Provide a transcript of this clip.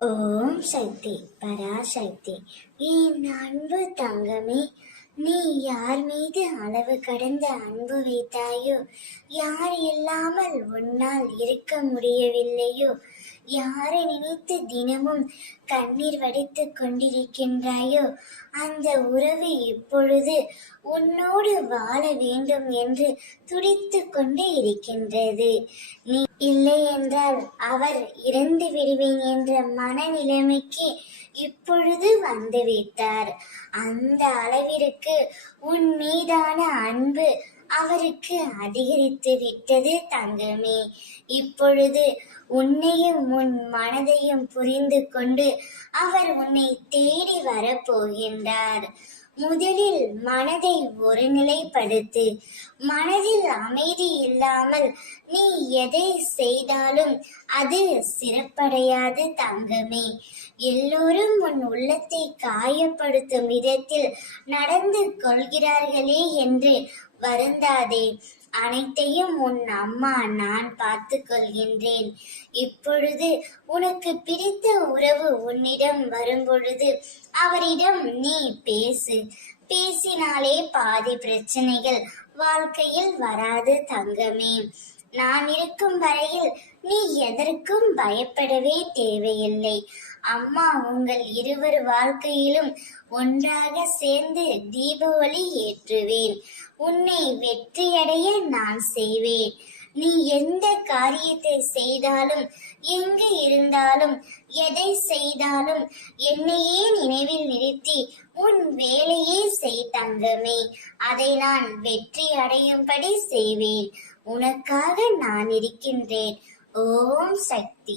ஓம் சக்தி பராசக்தி. என் அன்பு தங்கமே, நீ யார் மீது அளவு கடந்த அன்பு வைத்தாயோ, யார் இல்லாமல் உன்னால் இருக்க முடியவில்லையோ, யாரை நினைத்து தினமும் கண்ணீர் வடித்துக் கொண்டிருக்கின்றாயோ, அந்த உறவு இப்பொழுது உன்னோடு வாழ வேண்டும் என்று துடித்து கொண்டு இருக்கின்றது. நீ இல்லை என்றால் அவர் இறந்து விடுவேன் என்ற மனநிலைமைக்கு இப்பொழுது வந்துவிட்டார். அந்த அளவிற்கு உன் மீதான அன்பு அவருக்கு அதிகரித்து விட்டது தங்கமே. இப்பொழுது உன்னையும் உன் மனதையும் புரிந்து கொண்டு அவர் உன்னை தேடி வரப்போகின்றார். முதலில் மனதை ஒருநிலைப்படுத்து. மனதில் அமைதி இல்லாமல் நீ எதை செய்தாலும் அது சிறப்படையாது தங்கமே. எல்லோரும் உன் உள்ளத்தை காயப்படுத்தும் விதத்தில் நடந்து கொள்கிறார்களே என்று வருந்தாதே. அனைத்தையும் உன் அம்மா நான் பார்த்து கொள்கின்றேன். இப்பொழுது உனக்கு பிடித்த உறவு உன்னிடம் வரும்பொழுது அவரிடம் நீ பேசு. பேசினாலே பாதி பிரச்சனைகள் வாழ்க்கையில் வராது தங்கமே. நான் இருக்கும் வரையில் நீ எதற்கும் பயப்படவே தேவையில்லை. அம்மா உங்கள் இருவர் வாழ்க்கையிலும் ஒன்றாக சேர்ந்து தீப ஒளி ஏற்றுவேன். உன்னை வெற்றியடைய நான் செய்வேன். நீ எந்த காரியத்தை செய்தாலும், எங்கு இருந்தாலும், எதை செய்தாலும் என்னையே நினைவில் நிறுத்தி உன் வேலையே செய் தங்கமே. அதை நான் வெற்றி அடையும்படி செய்வேன். உனக்காக நான் இருக்கின்றேன். ஓம் சக்தி.